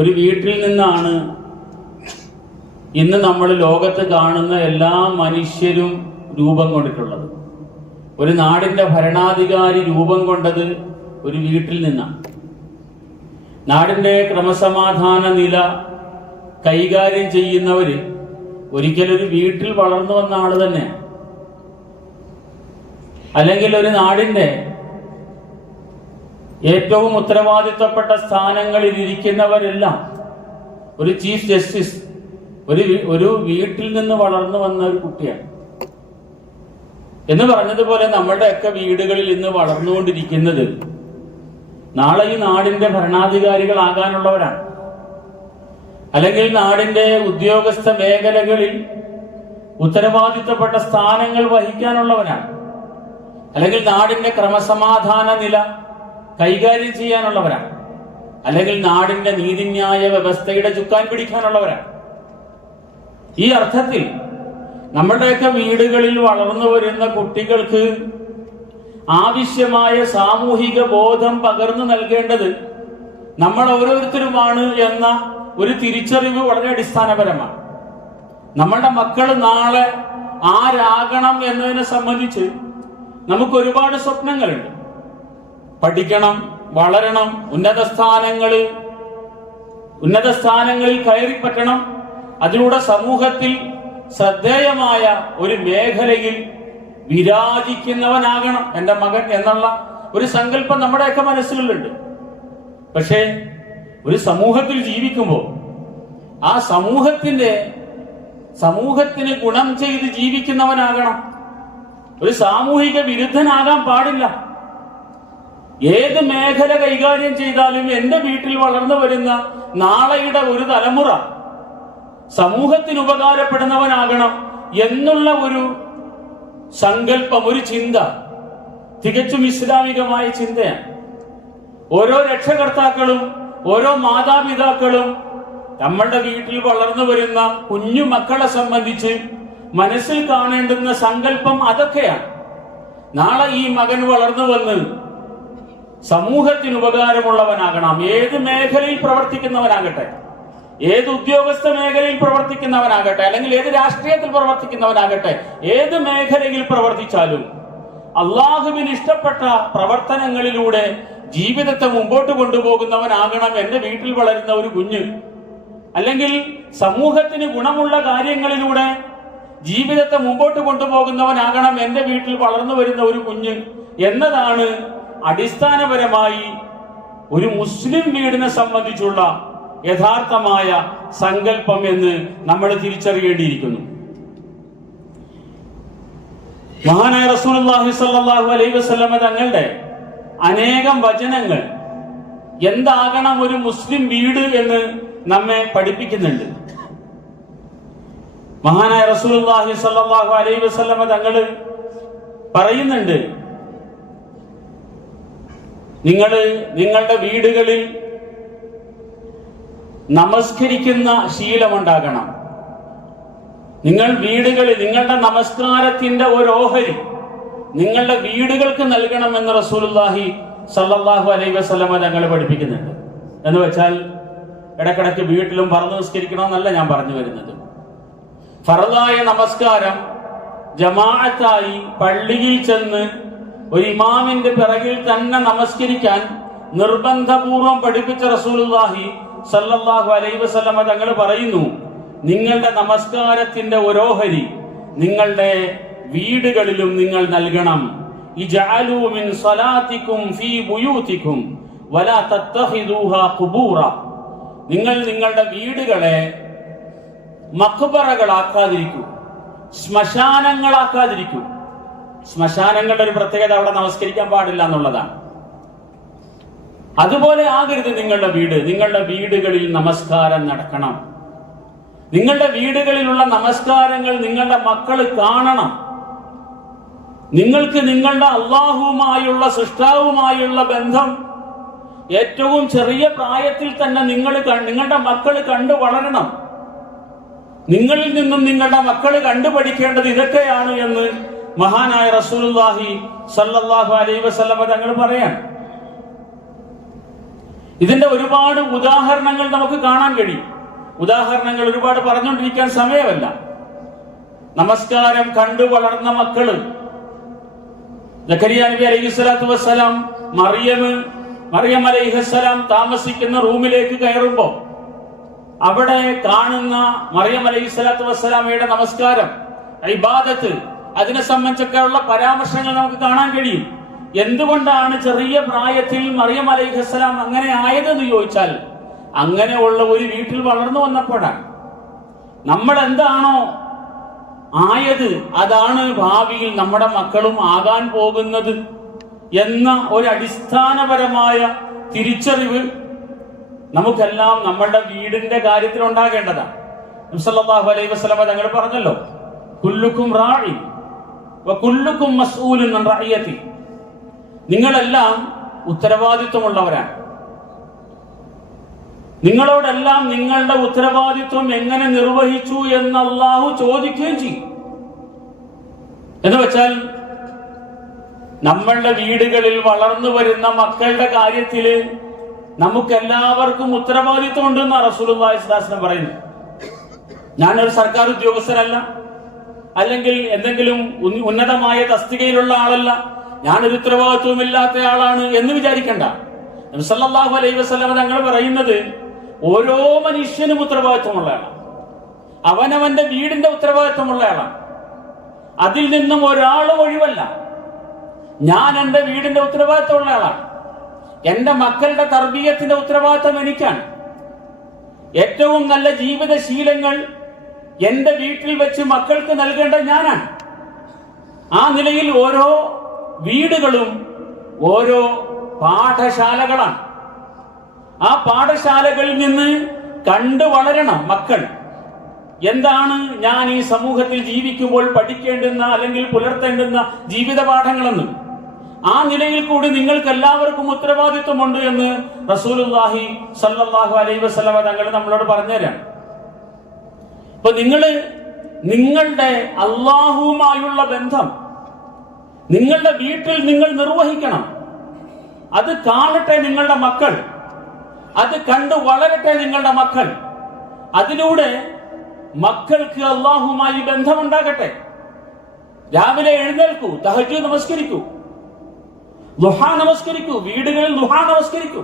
ഒരു വീട്ടിൽ നിന്നാണ് ഇന്ന് നമ്മൾ ലോകത്ത് കാണുന്ന എല്ലാ മനുഷ്യരും രൂപം കൊണ്ടിട്ടുള്ളത്. ഒരു നാടിന്റെ ഭരണാധികാരി രൂപം കൊണ്ടത് ഒരു വീട്ടിൽ നിന്നാണ്. നാടിന്റെ ക്രമസമാധാന നില കൈകാര്യം ചെയ്യുന്നവര് ഒരിക്കലൊരു വീട്ടിൽ വളർന്നു വന്ന ആള് തന്നെയാണ്. അല്ലെങ്കിൽ ഒരു നാടിന്റെ ഏറ്റവും ഉത്തരവാദിത്വപ്പെട്ട സ്ഥാനങ്ങളിൽ ഇരിക്കുന്നവരെല്ലാം ഒരു ചീഫ് ജസ്റ്റിസ് ഒരു വീട്ടിൽ നിന്ന് വളർന്നു വന്ന ഒരു കുട്ടിയാണ്. എന്ന് പറഞ്ഞതുപോലെ നമ്മുടെയൊക്കെ വീടുകളിൽ ഇന്ന് വളർന്നുകൊണ്ടിരിക്കുന്നത് നാളെ ഈ നാടിന്റെ ഭരണാധികാരികളാകാനുള്ളവരാണ്, അല്ലെങ്കിൽ നാടിന്റെ ഉദ്യോഗസ്ഥ മേഖലകളിൽ ഉത്തരവാദിത്തപ്പെട്ട സ്ഥാനങ്ങൾ വഹിക്കാനുള്ളവരാണ്, അല്ലെങ്കിൽ നാടിന്റെ ക്രമസമാധാന നില കൈകാര്യം ചെയ്യാനുള്ളവരാണ്, അല്ലെങ്കിൽ നാടിന്റെ നീതിന്യായ വ്യവസ്ഥയുടെ ചുക്കാൻ പിടിക്കാനുള്ളവരാണ്. ഈ അർത്ഥത്തിൽ നമ്മുടെയൊക്കെ വീടുകളിൽ വളർന്നു വരുന്ന കുട്ടികൾക്ക് ആവശ്യമായ സാമൂഹിക ബോധം പകർന്നു നൽകേണ്ടത് നമ്മൾ ഓരോരുത്തരുമാണ് എന്ന ഒരു തിരിച്ചറിവ് വളരെ അടിസ്ഥാനപരമാണ്. നമ്മളുടെ മക്കൾ നാളെ ആരാകണം എന്നതിനെ സംബന്ധിച്ച് നമുക്ക് ഒരുപാട് സ്വപ്നങ്ങളുണ്ട്. പഠിക്കണം, വളരണം, ഉന്നത സ്ഥാനങ്ങളിൽ കയറിപ്പറ്റണം, അതിലൂടെ സമൂഹത്തിൽ ശ്രദ്ധേയമായ ഒരു മേഖലയിൽ വിരാജിക്കുന്നവനാകണം എൻ്റെ മകൻ എന്നുള്ള ഒരു സങ്കല്പം നമ്മുടെയൊക്കെ മനസ്സിലുണ്ട്. പക്ഷേ ഒരു സമൂഹത്തിൽ ജീവിക്കുമ്പോൾ ആ സമൂഹത്തിന് ഗുണം ചെയ്ത് ജീവിക്കുന്നവനാകണം. ഒരു സാമൂഹിക വിരുദ്ധനാകാൻ പാടില്ല. ഏത് മേഖല കൈകാര്യം ചെയ്താലും എൻ്റെ വീട്ടിൽ വളർന്നു വരുന്ന നാളെയുടെ ഒരു തലമുറ സമൂഹത്തിന് ഉപകാരപ്പെടുന്നവനാകണം എന്നുള്ള ഒരു സങ്കല്പം, ഒരു ചിന്ത തികച്ചും ഇസ്ലാമികമായ ചിന്തയാണ്. ഓരോ രക്ഷകർത്താക്കളും ഓരോ മാതാപിതാക്കളും നമ്മളുടെ വീട്ടിൽ വളർന്നു വരുന്ന കുഞ്ഞു മക്കളെ സംബന്ധിച്ച് മനസ്സിൽ കാണേണ്ടുന്ന സങ്കല്പം അതൊക്കെയാണ്. നാളെ ഈ മകൻ വളർന്നു വന്ന് സമൂഹത്തിന് ഉപകാരമുള്ളവനാകണം. ഏത് മേഖലയിൽ പ്രവർത്തിക്കുന്നവനാകട്ടെ, ഏത് ഉദ്യോഗസ്ഥ മേഖലയിൽ പ്രവർത്തിക്കുന്നവനാകട്ടെ, അല്ലെങ്കിൽ ഏത് രാഷ്ട്രീയത്തിൽ പ്രവർത്തിക്കുന്നവനാകട്ടെ, ഏത് മേഖലയിൽ പ്രവർത്തിച്ചാലും അള്ളാഹുവിന് ഇഷ്ടപ്പെട്ട പ്രവർത്തനങ്ങളിലൂടെ ജീവിതത്തെ മുമ്പോട്ട് കൊണ്ടുപോകുന്നവനാകണം എൻ്റെ വീട്ടിൽ വളരുന്ന ഒരു കുഞ്ഞ്. അല്ലെങ്കിൽ സമൂഹത്തിന് ഗുണമുള്ള കാര്യങ്ങളിലൂടെ ജീവിതത്തെ മുമ്പോട്ട് കൊണ്ടുപോകുന്നവനാകണം എൻ്റെ വീട്ടിൽ വളർന്നു വരുന്ന ഒരു കുഞ്ഞ് എന്നതാണ് അടിസ്ഥാനപരമായി ഒരു മുസ്ലിം വീടിനെ സംബന്ധിച്ചുള്ള യഥാർത്ഥമായ സങ്കല്പം എന്ന് നമ്മൾ തിരിച്ചറിയേണ്ടിയിരിക്കുന്നു. മഹാനായ റസൂലുള്ളാഹി സ്വല്ലല്ലാഹു അലൈഹി വസല്ലം തങ്ങളുടെ അനേകം വചനങ്ങൾ എന്താകണം ഒരു മുസ്ലിം വീട് എന്ന് നമ്മെ പഠിപ്പിക്കുന്നുണ്ട്. മഹാനായ റസൂലുള്ളാഹി സ്വല്ലല്ലാഹു അലൈഹി വസല്ലം തങ്ങൾ പറയുന്നുണ്ട്, നിങ്ങളുടെ വീടുകളിൽ നമസ്കരിക്കുന്ന ശീലമുണ്ടാകണം. നിങ്ങളുടെ നമസ്കാരത്തിന്റെ ഒരു ഓഹരി നിങ്ങളുടെ വീടുകൾക്ക് നൽകണമെന്ന് റസൂലുള്ളാഹി സ്വല്ലല്ലാഹു അലൈഹി വസല്ലം തങ്ങൾ പഠിപ്പിക്കുന്നുണ്ട്. എന്ന് വെച്ചാൽ ഇടക്കിടക്ക് വീട്ടിലും ഫർദ് നിസ്കരിക്കണമെന്നല്ല ഞാൻ പറഞ്ഞു വരുന്നത്. ഫർദായ നമസ്കാരം ജമാഅത്തായി പള്ളിയിൽ ചെന്ന് ഒരു ഇമാമിന്റെ പിറകിൽ തന്നെ നമസ്കരിക്കാൻ നിർബന്ധപൂർവം പഠിപ്പിച്ച റസൂലുള്ളാഹി സല്ലല്ലാഹു അലൈഹി വസല്ലം തങ്ങൾ പറയുന്നു, നിങ്ങളുടെ നമസ്കാരത്തിന്റെ ഓരോഹരി നിങ്ങളുടെ വീടുകളിലും നിങ്ങൾ നൽകണം. ഇജഅലൂ മിൻ സ്വലാത്തിക്കും ഫീ ബുയൂതിക്കും വലാ തത്തഖിദൂഹാ ഖുബൂറ. നിങ്ങൾ നിങ്ങളുടെ വീടുകളെ മഖ്ബറകളാക്കാതിരിക്കൂ, ശ്മശാനങ്ങളാക്കാതിരിക്കൂ. ശ്മശാനങ്ങളുടെ ഒരു പ്രത്യേകത അവിടെ നമസ്കരിക്കാൻ പാടില്ല എന്നുള്ളതാണ്. അതുപോലെ ആകരുത് നിങ്ങളുടെ വീട്. നിങ്ങളുടെ വീടുകളിൽ നമസ്കാരം നടക്കണം. നിങ്ങളുടെ വീടുകളിലുള്ള നമസ്കാരങ്ങൾ നിങ്ങളുടെ മക്കൾ കാണണം. നിങ്ങൾക്ക് നിങ്ങളുടെ അള്ളാഹുവുമായുള്ള സൃഷ്ടാവുമായുള്ള ബന്ധം ഏറ്റവും ചെറിയ പ്രായത്തിൽ തന്നെ നിങ്ങളുടെ മക്കൾ കണ്ടു വളരണം. നിങ്ങളിൽ നിന്നും നിങ്ങളുടെ മക്കൾ കണ്ടുപഠിക്കേണ്ടത് ഇതൊക്കെയാണ് എന്ന് മഹാനായ റസൂലുള്ളാഹി സല്ലല്ലാഹു അലൈഹി വസല്ലം തങ്ങൾ പറയാൻ. ഇതിന്റെ ഒരുപാട് ഉദാഹരണങ്ങൾ നമുക്ക് കാണാൻ കഴിയും. ഉദാഹരണങ്ങൾ ഒരുപാട് പറഞ്ഞുകൊണ്ടിരിക്കാൻ സമയമല്ല. നമസ്കാരം കണ്ടു വളർന്ന മക്കള്, സക്കരിയ നബി അലൈഹിസ്സലാത്തു വസ്സലാം മറിയം അലൈഹിസ്സലാം താമസിക്കുന്ന റൂമിലേക്ക് കയറുമ്പോ അവിടെ കാണുന്ന മറിയം അലൈഹിസ്സലാത്തു വസ്സലാമയുടെ നമസ്കാരം, ഇബാദത്ത്, അതിനെ സംബന്ധിച്ചൊക്കെയുള്ള പരാമർശങ്ങൾ നമുക്ക് കാണാൻ കഴിയും. എന്തുകൊണ്ടാണ് ചെറിയ പ്രായത്തിൽ മറിയം അലൈഹിസ്സലാം അങ്ങനെ ആയതെന്ന് ചോദിച്ചാൽ, അങ്ങനെയുള്ള ഒരു വീട്ടിൽ വളർന്നു വന്നപ്പോഴാണ്. നമ്മൾ എന്താണോ ആയത് അതാണ് ഭാവിയിൽ നമ്മുടെ മക്കളും ആകാൻ പോകുന്നത് എന്ന ഒരു അടിസ്ഥാനപരമായ തിരിച്ചറിവ് നമുക്കെല്ലാം നമ്മളുടെ വീടിന്റെ കാര്യത്തിൽ ഉണ്ടാകേണ്ടതാണ്. നബി സല്ലല്ലാഹു അലൈഹി വസല്ലം തങ്ങൾ പറഞ്ഞല്ലോ, കുല്ലുക്കും റാഇ വ കുല്ലുക്കും മസ്ഊലുൻ അൻ റഅയതി. നിങ്ങളെല്ലാം ഉത്തരവാദിത്വമുള്ളവരാണ്. നിങ്ങളോടെല്ലാം നിങ്ങളുടെ ഉത്തരവാദിത്വം എങ്ങനെ നിർവഹിച്ചു എന്ന് അല്ലാഹു ചോദിക്കുകയും ചെയ്യും. എന്ന് വെച്ചാൽ നമ്മളുടെ വീടുകളിൽ വളർന്നു വരുന്ന മക്കളുടെ കാര്യത്തില് നമുക്കെല്ലാവർക്കും ഉത്തരവാദിത്വം ഉണ്ടെന്ന് റസൂലുള്ളാഹി സ്വല്ലല്ലാഹു അലൈഹി വസല്ലം പറയുന്നു. ഞാനൊരു സർക്കാർ ഉദ്യോഗസ്ഥനല്ല, അല്ലെങ്കിൽ എന്തെങ്കിലും ഉന്നതമായ തസ്തികയിലുള്ള ആളല്ല, ഞാനൊരു ഉത്തരവാദിത്വമില്ലാത്ത ആളാണ് എന്ന് വിചാരിക്കണ്ട. നബി സല്ലല്ലാഹു അലൈഹി വസല്ലം തങ്ങൾ പറയുന്നത്, ഓരോ മനുഷ്യനും ഉത്തരവാദിത്വമുള്ളയാളാണ്. അവനവന്റെ വീടിന്റെ ഉത്തരവാദിത്വമുള്ളയാളാണ്. അതിൽ നിന്നും ഒരാളും ഒഴിവല്ല. ഞാൻ എന്റെ വീടിന്റെ ഉത്തരവാദിത്വമുള്ള ആളാണ്. എന്റെ മക്കളുടെ തർബീയത്തിന്റെ ഉത്തരവാദിത്വം എനിക്കാണ്. ഏറ്റവും നല്ല ജീവിതശീലങ്ങൾ എന്റെ വീട്ടിൽ വെച്ച് മക്കൾക്ക് നൽകേണ്ടത് ഞാനാണ്. ആ നിലയിൽ ഓരോ വീടുകളും ഓരോ പാഠശാലകളാണ്. ആ പാഠശാലകളിൽ നിന്ന് കണ്ടു വളരണം മക്കൾ. എന്താണ് ഞാൻ ഈ സമൂഹത്തിൽ ജീവിക്കുമ്പോൾ പഠിക്കേണ്ടുന്ന അല്ലെങ്കിൽ പുലർത്തേണ്ടുന്ന ജീവിത പാഠങ്ങളെന്ന്. ആ നിലയിൽ കൂടി നിങ്ങൾക്ക് എല്ലാവർക്കും ഉത്തരവാദിത്വമുണ്ട് എന്ന് റസൂലുള്ളാഹി സ്വല്ലല്ലാഹു അലൈഹി വസല്ലം തങ്ങൾ നമ്മളോട് പറഞ്ഞുതരാണ്. അപ്പൊ നിങ്ങളുടെ അല്ലാഹുവുമായുള്ള ബന്ധം നിങ്ങളുടെ വീട്ടിൽ നിങ്ങൾ നിർവഹിക്കണം. അത് കാണട്ടെ നിങ്ങളുടെ മക്കൾ, അത് കണ്ടു വളരട്ടെ നിങ്ങളുടെ മക്കൾ. അതിലൂടെ മക്കൾക്ക് അല്ലാഹുവുമായി ബന്ധമുണ്ടാകട്ടെ. രാവിലെ എഴുന്നേൽക്കൂ, തഹജ്ജുദ് നമസ്കരിക്കൂ, ദുഹാ നമസ്കരിക്കൂ, വീടുകളിൽ ദുഹാ നമസ്കരിക്കൂ.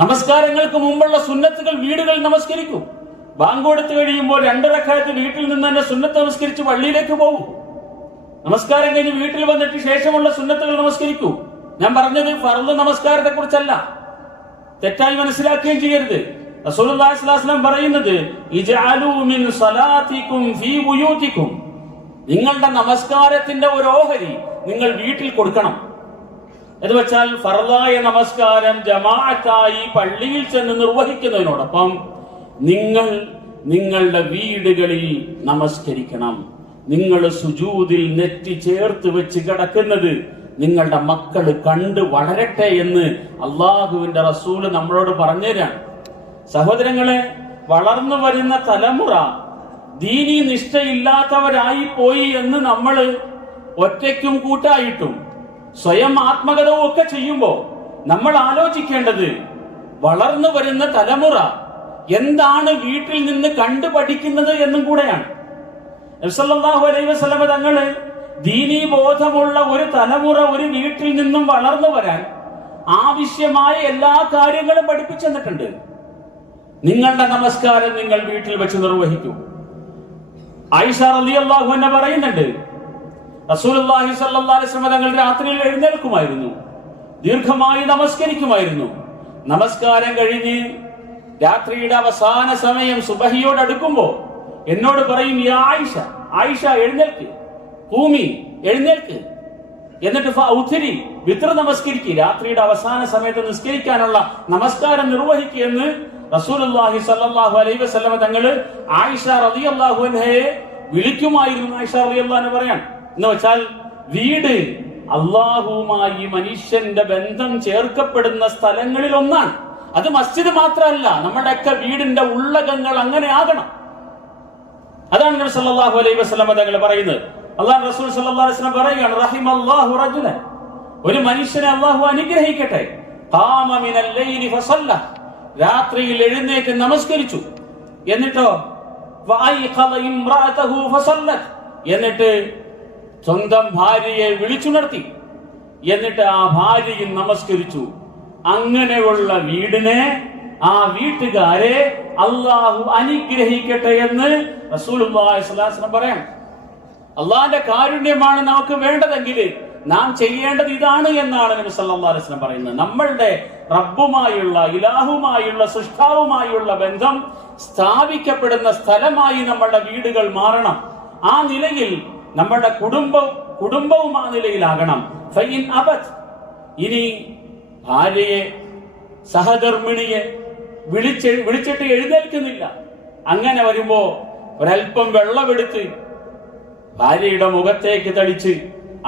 നമസ്കാരങ്ങൾക്ക് മുമ്പുള്ള സുന്നത്തുകൾ വീടുകളിൽ നമസ്കരിക്കൂ. ബാങ്ക് കൊടുത്തു കഴിയുമ്പോൾ 2 റക്അത്ത് വീട്ടിൽ നിന്ന് തന്നെ സുന്നത്ത് നമസ്കരിച്ച് പള്ളിയിലേക്ക് പോകൂ. നമസ്കാരം കഴിഞ്ഞ് വീട്ടിൽ വന്നിട്ട് ശേഷമുള്ള സുന്നത്തുകൾ നമസ്കരിക്കൂ. ഞാൻ പറഞ്ഞത് ഫർദ് നമസ്കാരത്തെ കുറിച്ചല്ല, തെറ്റായി മനസ്സിലാക്കുകയും ചെയ്യരുത്. റസൂലുള്ളാഹി സ്വല്ലല്ലാഹു അലൈഹി വസല്ലം പറയുന്നത്, ഇജ്അലൂ മിൻ സ്വലാത്തികും ഫീ ബുയൂതികും. നിങ്ങളുടെ നമസ്കാരത്തിന്റെ ഒരു ഓഹരി നിങ്ങൾ വീട്ടിൽ കൊടുക്കണം. എന്ന് വെച്ചാൽ ഫർദായ നമസ്കാരം ജമാഅത്തായി പള്ളിയിൽ ചെന്ന് നിർവഹിക്കുന്നതിനോടൊപ്പം നിങ്ങൾ നിങ്ങളുടെ വീടുകളിൽ നമസ്കരിക്കണം. നിങ്ങൾ സുജൂദിൽ നെറ്റി ചേർത്ത് വെച്ച് കിടക്കുന്നത് നിങ്ങളുടെ മക്കൾ കണ്ടു വളരട്ടെ എന്ന് അള്ളാഹുവിന്റെ റസൂല് നമ്മളോട് പറഞ്ഞുതരാണ്. സഹോദരങ്ങളെ, വളർന്നു വരുന്ന തലമുറ ദീനി നിഷ്ഠയില്ലാത്തവരായി പോയി എന്ന് നമ്മൾ ഒറ്റയ്ക്കും കൂട്ടായിട്ടും സ്വയം ആത്മകഥവും ഒക്കെ ചെയ്യുമ്പോൾ നമ്മൾ ആലോചിക്കേണ്ടത്, വളർന്നു വരുന്ന തലമുറ എന്താണ് വീട്ടിൽ നിന്ന് കണ്ടു പഠിക്കുന്നത് എന്നും കൂടെയാണ്. നബി സല്ലല്ലാഹു അലൈഹി വസല്ലം തങ്ങള് ദീനീ ബോധമുള്ള ഒരു തലമുറ ഒരു വീട്ടിൽ നിന്നും വളർന്നു വരാൻ ആവശ്യമായ എല്ലാ കാര്യങ്ങളും പഠിപ്പിച്ചു തന്നിട്ടുണ്ട്. നിങ്ങളുടെ നമസ്കാരം നിങ്ങൾ വീട്ടിൽ വെച്ച് നിർവഹിക്കൂ. ആയിഷ റളിയല്ലാഹു അൻഹ പറയുന്നുണ്ട്, റസൂലുള്ളാഹി സ്വല്ലല്ലാഹു അലൈഹി വസല്ലം തങ്ങൾ രാത്രിയിൽ എഴുന്നേൽക്കുമായിരുന്നു, ദീർഘമായി നമസ്കരിക്കുമായിരുന്നു. നമസ്കാരം കഴിഞ്ഞ് രാത്രിയുടെ അവസാന സമയം സുബഹിയോട് അടുക്കുമ്പോ എന്നോട് പറയും, യാ ആയിഷ, ആയിഷ എഴുന്നേൽക്ക്, ഭൂമി എഴുന്നേൽക്ക്, എന്നിട്ട് ഫൗത്തിരി വിത്ർ നമസ്കരിക്കുക, രാത്രിയുടെ അവസാന സമയത്ത് നിസ്കരിക്കാനുള്ള നമസ്കാരം നിർവഹിക്കുക എന്ന് റസൂലുള്ളാഹി സ്വല്ലല്ലാഹു അലൈഹി വസല്ലം തങ്ങൾ ആയിഷ റളിയല്ലാഹു അൻഹയെ വിളിക്കുമായിരുന്നു. ആയിഷ റളിയല്ലാഹു അൻഹ പറയാൻ എന്ന് വെച്ചാൽ, വീട് അള്ളാഹുവുമായി മനുഷ്യന്റെ ബന്ധം ചേർക്കപ്പെടുന്ന സ്ഥലങ്ങളിൽ ഒന്നാണ്. അത് മസ്ജിദ് മാത്രമല്ല, നമ്മുടെയൊക്കെ വീടിന്റെ ഉള്ളകങ്ങൾ അങ്ങനെ ആകണം. അതാണ് നബി സല്ലല്ലാഹു അലൈഹി വസല്ലം തങ്ങൾ പറയുന്നത്. അല്ലാഹു റസൂൽ സല്ലല്ലാഹു അലൈഹി വസല്ലം പറയുകയാണ്, റഹിമല്ലാഹു റജുലൻ, ഒരു മനുഷ്യനെ അള്ളാഹു അനുഗ്രഹിക്കട്ടെ, ഖാമ മിനൽ ലൈലി ഫസല്ല, രാത്രിയിൽ എഴുന്നേറ്റ് നമസ്കരിച്ചു. എന്നിട്ടോ വഅയ്ഖദ ഇംറഅതഹു ഫസല്ലത്, എന്നിട്ട് സ്വന്തം ഭാര്യയെ വിളിച്ചുണർത്തി. എന്നിട്ട് ആ ഭാര്യയും നമസ്കരിച്ചു. അങ്ങനെയുള്ള വീടിനെ, ആ വീട്ടുകാരെ അള്ളാഹു അനുഗ്രഹിക്കട്ടെ എന്ന് റസൂലുള്ളാഹി സ്വല്ലല്ലാഹു അലൈഹി വസല്ലം പറയാം. അള്ളാഹിന്റെ കാരുണ്യമാണ് നമുക്ക് വേണ്ടതെങ്കിൽ നാം ചെയ്യേണ്ടത് ഇതാണ് എന്നാണ് നബി സല്ലല്ലാഹു അലൈഹി വസല്ലം പറയുന്നത്. നമ്മളുടെ റബ്ബുമായുള്ള, ഇലാഹുമായുള്ള, സൃഷ്ടാവുമായുള്ള ബന്ധം സ്ഥാപിക്കപ്പെടുന്ന സ്ഥലമായി നമ്മളുടെ വീടുകൾ മാറണം. ആ നിലയിൽ നമ്മുടെ കുടുംബവും ആ നിലയിലാകണം. ഫൈൻ അബത്, ഇനി ഭാര്യയെ, സഹധർമ്മിണിയെ വിളിച്ചിട്ട് എഴുന്നേൽക്കുന്നില്ല. അങ്ങനെ വരുമ്പോ ഒരൽപ്പം വെള്ളമെടുത്ത് ഭാര്യയുടെ മുഖത്തേക്ക് തളിച്ച്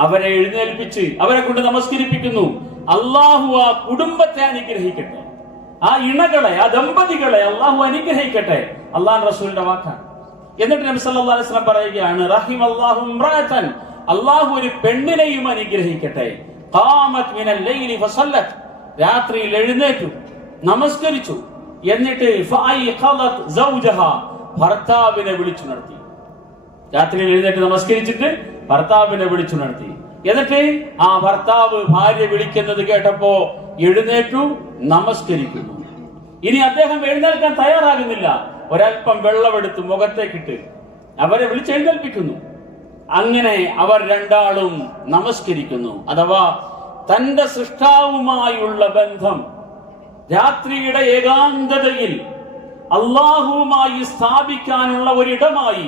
അവരെ എഴുന്നേൽപ്പിച്ച് അവരെ കൊണ്ട് നമസ്കരിപ്പിക്കുന്നു. അള്ളാഹു ആ കുടുംബത്തെ അനുഗ്രഹിക്കട്ടെ, ആ ഇണകളെ, ആ ദമ്പതികളെ അള്ളാഹു അനുഗ്രഹിക്കട്ടെ. അള്ളാഹു റസൂലിന്റെ വാക്കാണ്. എന്നിട്ട് നബി സല്ലല്ലാഹു അലൈഹി വസല്ലം പറയുകയാണ്, റഹിമല്ലാഹു ഇംറഅതൻ, അള്ളാഹു ഒരു പെണ്ണിനെയും അനുഗ്രഹിക്കട്ടെ. ഖാമത് മിനൽ ലൈലി ഫസല്ലത്, രാത്രിയിൽ എഴുന്നേറ്റു നമസ്കരിച്ചു. എന്നിട്ട് ഫഅയ്ഖദത് സൗജഹ, ഭർത്താവിനെ വിളിച്ചുണർത്തി. രാത്രിയിൽ എഴുന്നേറ്റ് നമസ്കരിച്ചിട്ട് ഭർത്താവിനെ വിളിച്ചുണർത്തി. എന്നിട്ട് ആ ഭർത്താവ് ഭാര്യ വിളിക്കുന്നത് കേട്ടപ്പോ എഴുന്നേറ്റു നമസ്കരിക്കുന്നു. ഇനി അദ്ദേഹം എഴുന്നേൽക്കാൻ തയ്യാറാകുന്നില്ല. ഒരൽപ്പം വെള്ളമെടുത്ത് മുഖത്തേക്കിട്ട് അവരെ വിളിച്ചെഴുന്നേൽപ്പിക്കുന്നു. അങ്ങനെ അവർ രണ്ടാളും നമസ്കരിക്കുന്നു. അഥവാ തന്റെ സൃഷ്ടാവുമായുള്ള ബന്ധം രാത്രിയുടെ ഏകാന്തതയിൽ അള്ളാഹുവുമായി സ്ഥാപിക്കാനുള്ള ഒരിടമായി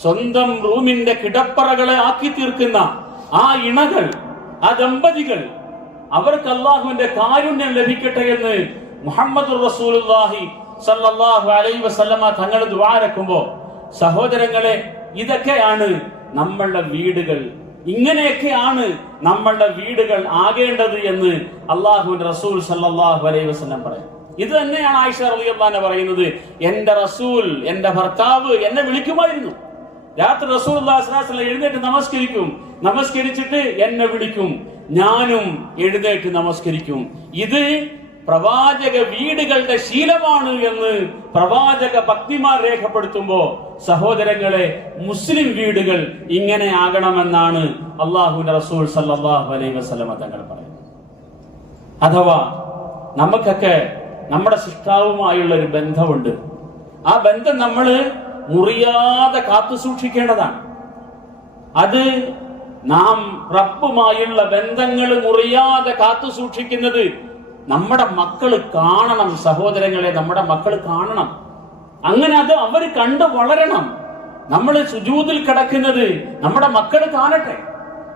സ്വന്തം റൂമിന്റെ കിടപ്പറകളെ ആക്കി തീർക്കുന്ന ആ ഇണകൾ, ആ ദമ്പതികൾ, അവർക്ക് അള്ളാഹുവിന്റെ കാരുണ്യം ലഭിക്കട്ടെ എന്ന് മുഹമ്മദുർ റസൂലുള്ളാഹി സല്ലല്ലാഹു അലൈഹി വസല്ലമ തങ്ങൾ ദുആരക്കുമ്പോ, സഹോദരങ്ങളെ, ഇതൊക്കെയാണ് നമ്മളുടെ വീടുകൾ, ഇങ്ങനെയൊക്കെയാണ് നമ്മളുടെ വീടുകൾ ആകേണ്ടത് എന്ന് അള്ളാഹുവിന്റെ റസൂൽ സല്ലല്ലാഹു അലൈഹി വസല്ലം പറയും. ഇത് തന്നെയാണ് ആയിഷ റളിയല്ലാഹു അൻഹ പറയുന്നത്, എന്റെ റസൂൽ, എന്റെ ഭർത്താവ് എന്നെ വിളിക്കുമായിരുന്നു. രാത്രി റസൂലുള്ളാഹി സ്വല്ലല്ലാഹു അലൈഹി വസല്ലം എഴുന്നേറ്റ് നമസ്കരിക്കും, നമസ്കരിച്ചിട്ട് എന്നെ വിളിക്കും, ഞാനും എഴുന്നേറ്റ് നമസ്കരിക്കും. ഇത് പ്രവാചക വീടുകളുടെ ശീലമാണ് എന്ന് പ്രവാചക ഭക്തിമാർ രേഖപ്പെടുത്തുമ്പോ, സഹോദരങ്ങളെ, മുസ്ലിം വീടുകൾ ഇങ്ങനെ ആകണമെന്നാണ് അള്ളാഹുവിന്റെ റസൂൽ സല്ലല്ലാഹു അലൈഹി വസല്ലം തങ്ങൾ പറയുന്നത്. അഥവാ നമുക്കൊക്കെ നമ്മുടെ സൃഷ്ടാവുമായുള്ള ഒരു ബന്ധമുണ്ട്. ആ ബന്ധം നമ്മൾ മുറിയാതെ കാത്തു സൂക്ഷിക്കേണ്ടതാണ്. അത് നാം റബ്ബുമായുള്ള ബന്ധങ്ങൾ മുറിയാതെ കാത്തു സൂക്ഷിക്കുന്നത് നമ്മുടെ മക്കൾ കാണണം. സഹോദരങ്ങളെ, നമ്മുടെ മക്കൾ കാണണം. അങ്ങനെ അത് അവർ കണ്ടു വളരണം. നമ്മൾ സുജൂദിൽ കിടക്കുന്നത് നമ്മുടെ മക്കൾ കാണട്ടെ.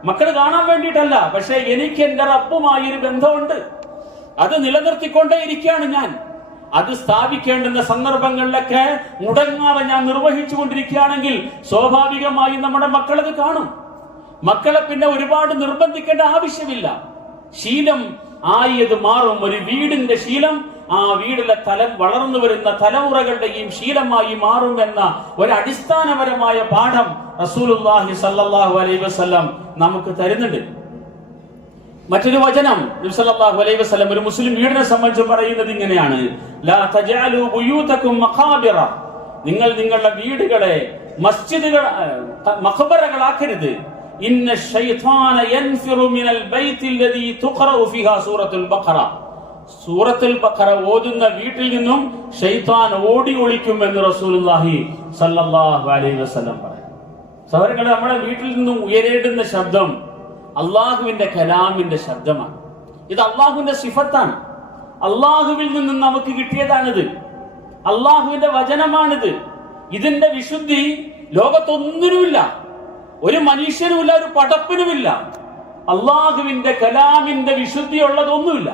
മക്കൾ കാണാൻ വേണ്ടിയിട്ടല്ല, പക്ഷെ എനിക്ക് എന്റെ റബ്ബുമായൊരു ബന്ധമുണ്ട്, അത് നിലനിർത്തിക്കൊണ്ടേ ഇരിക്കുകയാണ് ഞാൻ. അത് സ്ഥാപിക്കേണ്ടുന്ന സന്ദർഭങ്ങളിലൊക്കെ മുടങ്ങാതെ ഞാൻ നിർവഹിച്ചു കൊണ്ടിരിക്കുകയാണെങ്കിൽ സ്വാഭാവികമായും നമ്മുടെ മക്കളത് കാണും. മക്കളെ പിന്നെ ഒരുപാട് നിർബന്ധിക്കേണ്ട ആവശ്യമില്ല. ശീലം ആയത് മാറും. ഒരു വീടിന്റെ ശീലം ആ വീടിലെ വളർന്നു വരുന്ന തലമുറകളുടെയും ശീലമായി മാറും എന്ന ഒരു അടിസ്ഥാനപരമായ പാഠം റസൂലുള്ളാഹി സ്വല്ലല്ലാഹു അലൈഹി വസല്ലം നമുക്ക് തരുന്നുണ്ട്. മറ്റൊരു വചനം നബി സല്ലല്ലാഹു അലൈഹി വസല്ലം ഒരു മുസ്ലിം വീടിനെ സംബന്ധിച്ച് പറയുന്നത് ഇങ്ങനെയാണ്, ലാ തജഅലു ബുയൂതകും മഖാബിറ, നിങ്ങൾ നിങ്ങളുടെ വീടുകളെ മസ്ജിദുകൾ, മഖബറകളാക്കരുത്. ഇന്ന ശൈത്താന യൻഫിറു മിനൽ ബൈത്തിൽ ലദീ തുഖറഉ ഫീഹാ സൂറത്തുൽ ബഖറ, സൂറത്തുൽ ബഖറ ഓതുന്ന വീട്ടിൽ നിന്നും ശൈത്താൻ ഓടി ഒളിക്കും എന്ന് റസൂലുള്ളാഹി സല്ലല്ലാഹു അലൈഹി വസല്ലം പറയും. സഹോദരങ്ങളെ, നമ്മുടെ വീട്ടിൽ നിന്നും ഉയരേണ്ടുന്ന ശബ്ദം അള്ളാഹുവിന്റെ കലാമിന്റെ ശബ്ദമാണ്. ഇത് അള്ളാഹുവിന്റെ സിഫത്താണ്. അള്ളാഹുവിൽ നിന്നും നമുക്ക് കിട്ടിയതാണിത്. അള്ളാഹുവിന്റെ വചനമാണിത്. ഇതിന്റെ വിശുദ്ധി ലോകത്തൊന്നിനുമില്ല, ഒരു മനുഷ്യനുമില്ല, ഒരു പടപ്പിനുമില്ല. അള്ളാഹുവിന്റെ കലാമിന്റെ വിശുദ്ധി ഉള്ളതൊന്നുമില്ല.